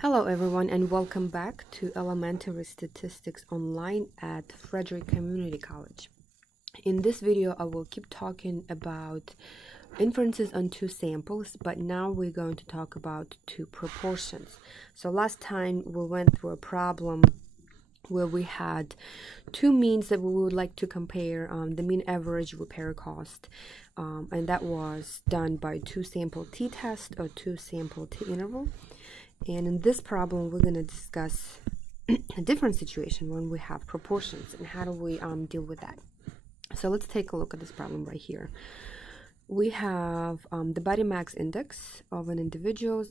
Hello everyone and welcome back to Elementary Statistics Online at Frederick Community College. In this video I will keep talking about inferences on two samples, but now we're going to talk about two proportions. So last time we went through a problem where we had two means that we would like to compare, the mean average repair cost, and that was done by two sample t-test or two sample t-interval. And in this problem, we're going to discuss a different situation when we have proportions and how do we deal with that. So let's take a look at this problem right here. We have the body mass index of an individual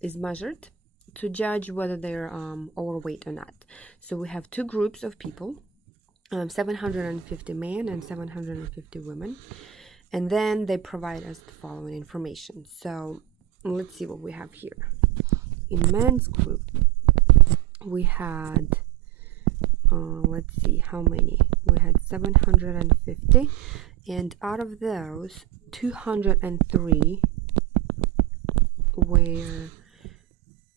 is measured to judge whether they're overweight or not. So we have two groups of people, 750 men and 750 women. And then they provide us the following information. So let's see what we have here. In men's group, we had, let's see how many. We had 750, and out of those, 203 were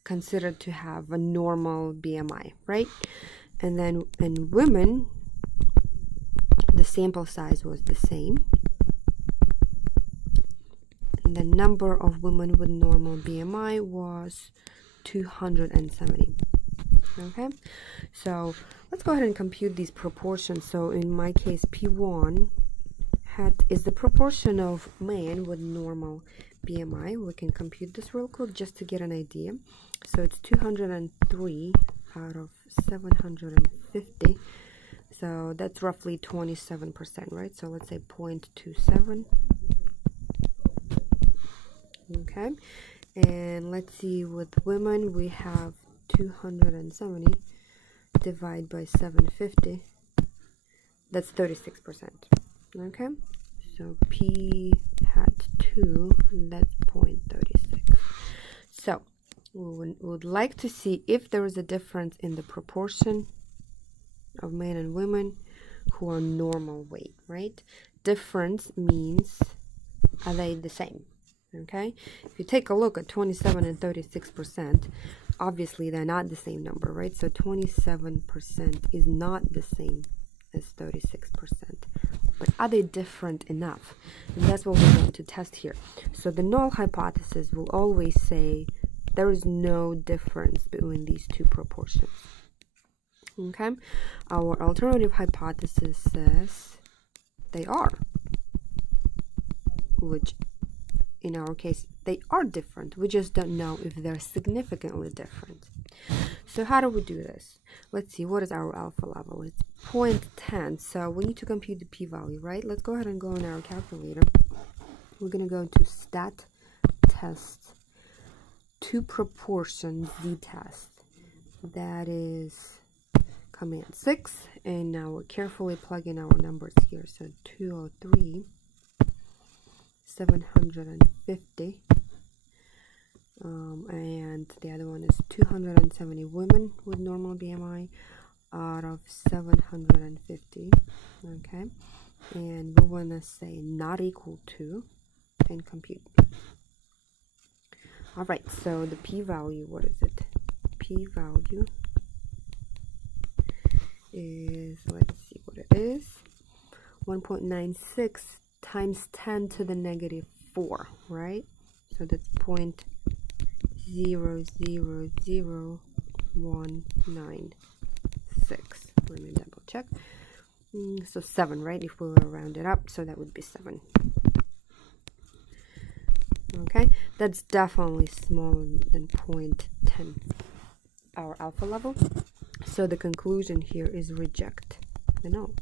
considered to have a normal BMI, right? And then in women, the sample size was the same. And the number of women with normal BMI was 270. Okay, so let's go ahead and compute these proportions. So in my case, P1 is the proportion of men with normal BMI. We can compute this real quick just to get an idea. So it's 203 out of 750. So that's roughly 27%, right? So let's say 0.27. Okay, and let's see, with women we have 270 divided by 750, that's 36%. Okay, so P hat 2, that's 0.36. So we would like to see if there is a difference in the proportion of men and women who are normal weight, right? Difference means, are they the same? Okay, if you take a look at 27 and 36%, obviously they're not the same number, right? So 27% is not the same as 36%. But are they different enough? And that's what we're going to test here. So the null hypothesis will always say there is no difference between these two proportions. Okay, our alternative hypothesis says they are, which in our case, they are different. We just don't know if they're significantly different. So how do we do this? Let's see, what is our alpha level? It's 0.10, so we need to compute the p-value, right? Let's go ahead and go in our calculator. We're going to go to stat test two proportion z-test. That is command 6, and now we're carefully plugging our numbers here. So 203. 750, and the other one is 270 women with normal BMI out of 750. Okay, and we want to say not equal to and compute. All right, so the p-value, what is it? P-value is, let's see what it is, 1.96 times 10 to the negative 4, right? So that's 0.000196. Let me double check. So 7, right? If we were to round it up, so that would be 7. Okay, that's definitely smaller than 0.10, our alpha level. So the conclusion here is reject the null.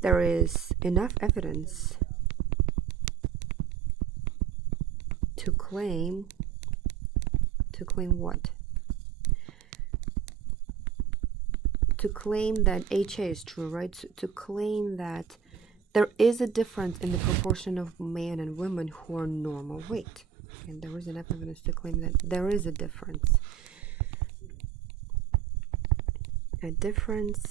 There is enough evidence to claim what? To claim that HA is true, right? So to claim that there is a difference in the proportion of men and women who are normal weight. And there is enough evidence to claim that there is a difference. A difference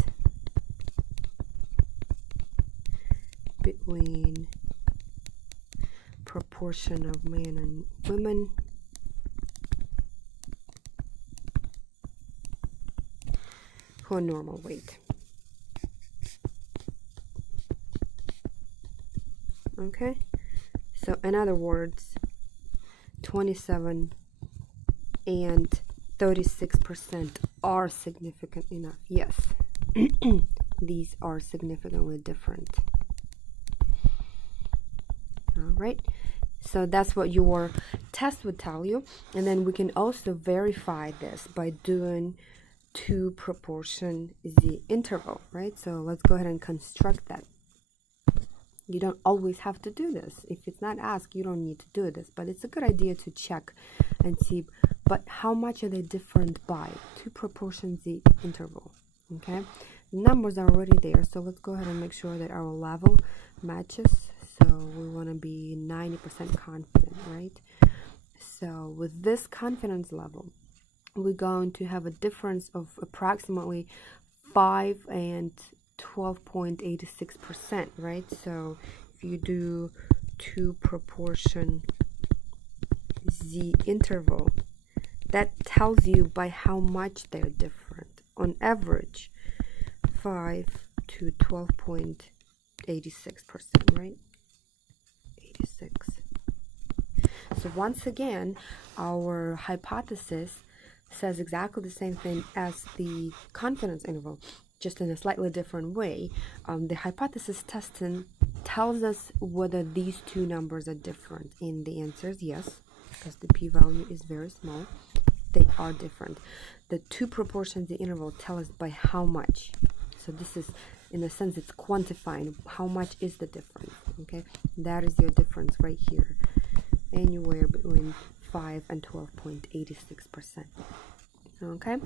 between proportion of men and women to a normal weight. Okay, so in other words, 27 and 36% are significant enough. Yes, these are significantly different. All right, so that's what your test would tell you. And then we can also verify this by doing 2 proportion Z interval, right? So let's go ahead and construct that. You don't always have to do this. If it's not asked, you don't need to do this, but it's a good idea to check and see, but how much are they different by 2 proportion Z interval, okay? The numbers are already there, so let's go ahead and make sure that our level matches. So we want to be 90% confident, right? So with this confidence level, we're going to have a difference of approximately 5 and 12.86%, right? So if you do 2 proportion Z interval, that tells you by how much they're different. On average, 5 to 12.86%, right? 86. So once again, our hypothesis says exactly the same thing as the confidence interval, just in a slightly different way. The hypothesis testing tells us whether these 2 numbers are different, and the answer is yes, because the p-value is very small. They are different. The 2 proportions, the interval, tell us by how much. So this is, in a sense, it's quantifying how much is the difference, okay? That is your difference right here, anywhere between 5 and 12.86%, okay?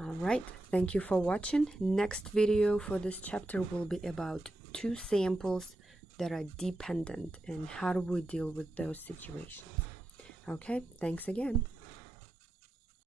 All right, thank you for watching. Next video for this chapter will be about 2 samples that are dependent and how do we deal with those situations. Okay, thanks again.